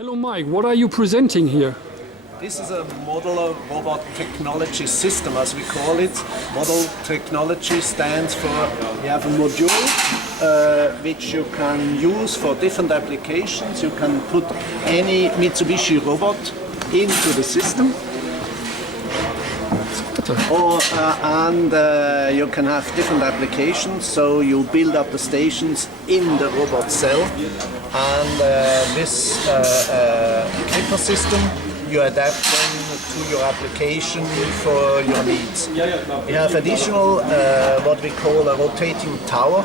Hello Mike, what are you presenting here? This is a modular robot technology system, as we call it. Model technology stands for, we have a module which you can use for different applications. You can put any Mitsubishi robot into the system. You can have different applications, so you build up the stations in the robot cell, and this ecosystem you adapt them to your application for your needs. We have additional what we call a rotating tower,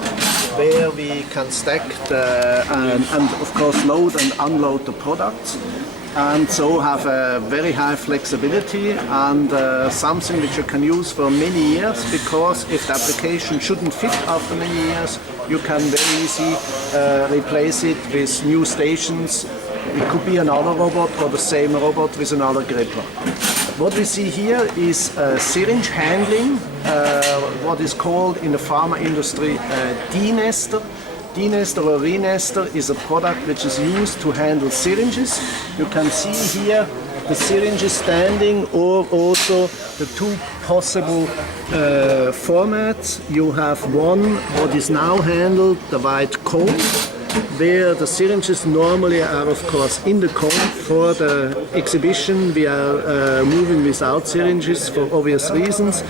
where we can stack and of course load and unload the products, and so have a very high flexibility and something which you can use for many years, because if the application shouldn't fit after many years, you can very easily replace it with new stations. It could be another robot or the same robot with another gripper. What we see here is syringe handling, what is called in the pharma industry denester. Denester or renester is a product which is used to handle syringes. You can see here the syringes standing, or also the two possible formats. You have one what is now handled, the white cone, where the syringes normally are of course in the cone. For the exhibition we are moving without syringes for obvious reasons.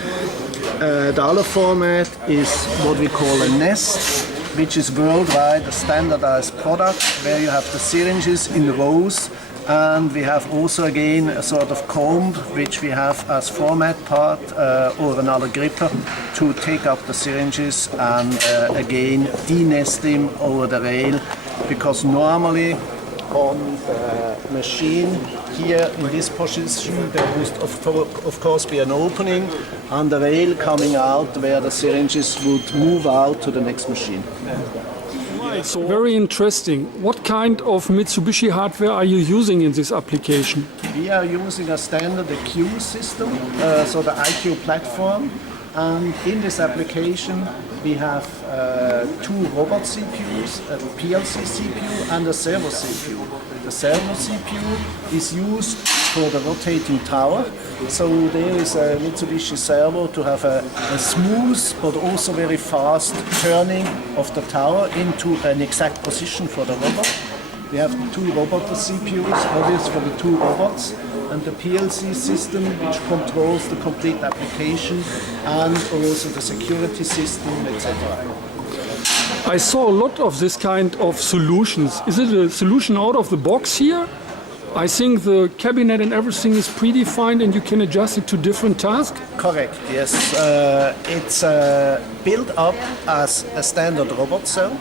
The other format is what we call a nest, which is worldwide a standardized product, where you have the syringes in rows, and we have also again a sort of comb which we have as format part or another gripper to take up the syringes and again denest them over the rail, because normally on the machine here in this position there would of course be an opening and the rail coming out where the syringes would move out to the next machine. Right, so very interesting. What kind of Mitsubishi hardware are you using in this application? We are using a standard IQ system, so the IQ platform, and in this application we have two robot CPUs, a PLC CPU and a servo CPU. The servo CPU is used for the rotating tower, so there is a Mitsubishi servo to have a smooth but also very fast turning of the tower into an exact position for the robot. We have the two robot CPUs, obvious for the two robots, and the PLC system which controls the complete application and also the security system, etc. I saw a lot of this kind of solutions. Is it a solution out of the box here? I think the cabinet and everything is predefined and you can adjust it to different tasks? Correct, yes. It's built up as a standard robot cell,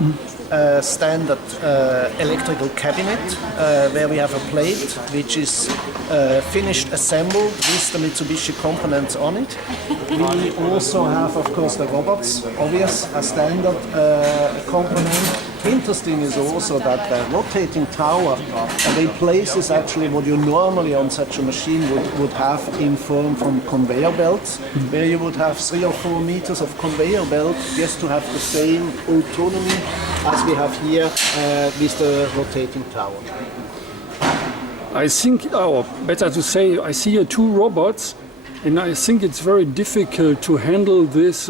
a standard electrical cabinet, where we have a plate which is finished assembled with the Mitsubishi components on it. We also have, of course, the robots, obvious, a standard component. Interesting is also that the rotating tower replaces actually what you normally on such a machine would have in form from conveyor belts, where you would have 3 or 4 meters of conveyor belt just to have the same autonomy as we have here with the rotating tower. I think, or better to say, I see here two robots, and I think it's very difficult to handle this,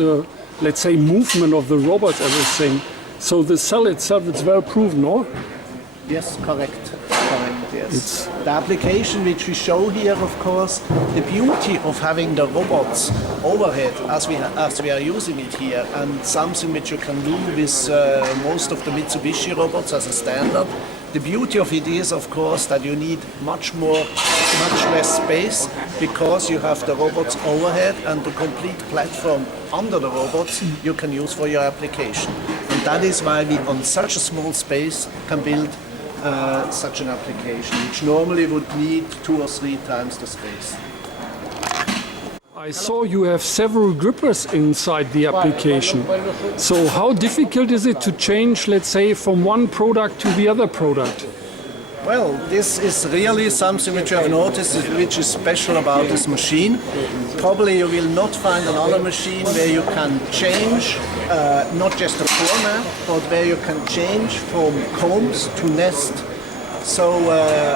let's say, movement of the robots, everything. So the cell itself, it's well proven, no? Yes, correct, yes. The application which we show here, of course, the beauty of having the robots overhead as we are using it here, and something which you can do with most of the Mitsubishi robots as a standard. The beauty of it is, of course, that you need much less space, because you have the robots overhead and the complete platform under the robots you can use for your application. And that is why we, on such a small space, can build such an application, which normally would need 2 or 3 times the space. I saw you have several grippers inside the application. So how difficult is it to change, let's say, from one product to the other product? Well, this is really something which you have noticed, which is special about this machine. Probably you will not find another machine where you can change not just the format, but where you can change from combs to nest So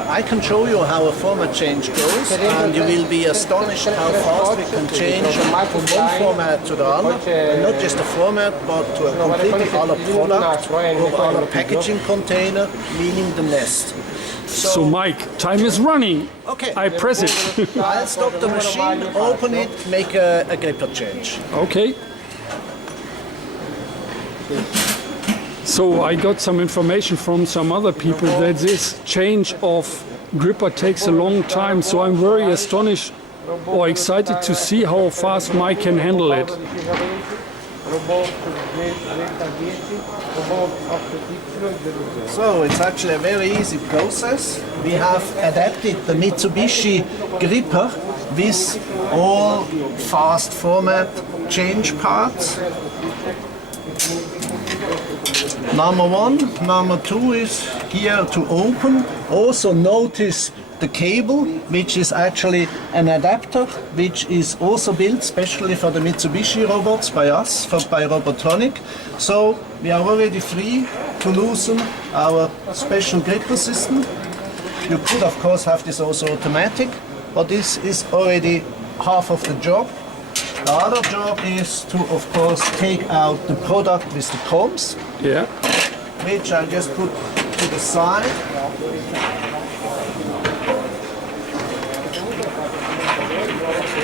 I can show you how a format change goes, and you will be astonished how fast we can change from one format to the other, and not just a format, but to a completely other product or other packaging container, meaning the nest. So Mike, time is running. Okay. I press it. I'll stop the machine, open it, make a gripper change. Okay. So I got some information from some other people that this change of gripper takes a long time. So I'm very astonished or excited to see how fast Mike can handle it. So it's actually a very easy process. We have adapted the Mitsubishi gripper with all fast format change parts. Number one, number two is here to open. Also notice the cable, which is actually an adapter, which is also built specially for the Mitsubishi robots by us, by Robotronic. So we are already free to loosen our special gripper system. You could of course have this also automatic, but this is already half of the job. The other job is to, of course, take out the product with the combs, Yeah. which I just put to the side.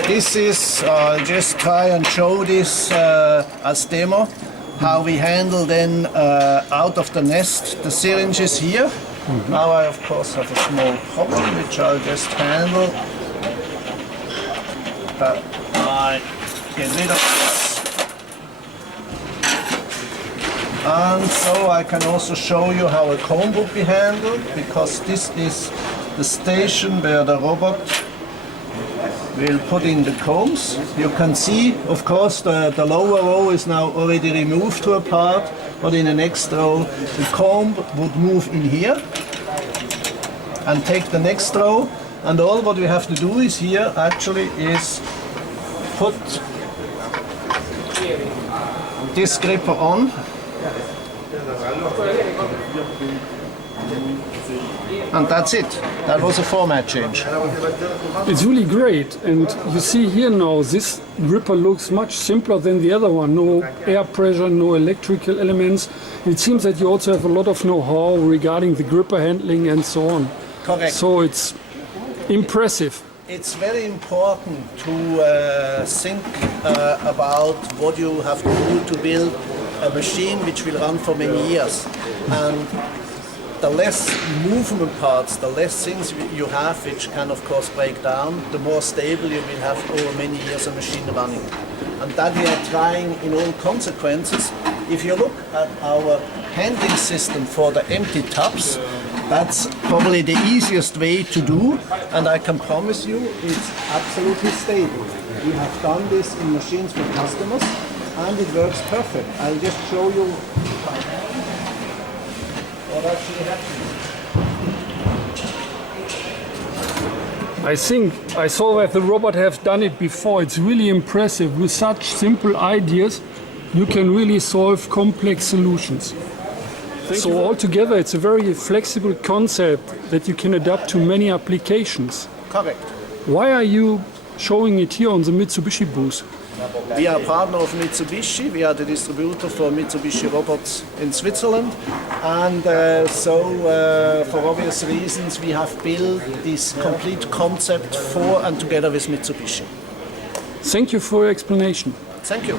This is, just try and show this as demo, how we handle then out of the nest the syringes here. Now I, of course, have a small problem, which I'll just handle. I get rid of this. And so I can also show you how a comb would be handled, because this is the station where the robot will put in the combs. You can see, of course, the lower row is now already removed to a part, but in the next row the comb would move in here and take the next row. And all what we have to do is here actually is put this gripper on. And that's it. That was a format change. It's really great, and you see here now this gripper looks much simpler than the other one. No air pressure, no electrical elements. It seems that you also have a lot of know-how regarding the gripper handling and so on. Correct. So it's impressive. It's very important to think about what you have to do to build a machine which will run for many years. And the less movement parts, the less things you have which can of course break down, the more stable you will have over many years a machine running. And that we are trying in all consequences. If you look at our handling system for the empty tubs, that's probably the easiest way to do, and I can promise you it's absolutely stable. We have done this in machines for customers and it works perfect. I'll just show you what actually happens. I think I saw that the robot have done it before. It's really impressive. With such simple ideas, you can really solve complex solutions. So altogether, it's a very flexible concept that you can adapt to many applications. Correct. Why are you showing it here on the Mitsubishi booth? We are a partner of Mitsubishi. We are the distributor for Mitsubishi robots in Switzerland. And for obvious reasons, we have built this complete concept for and together with Mitsubishi. Thank you for your explanation. Thank you.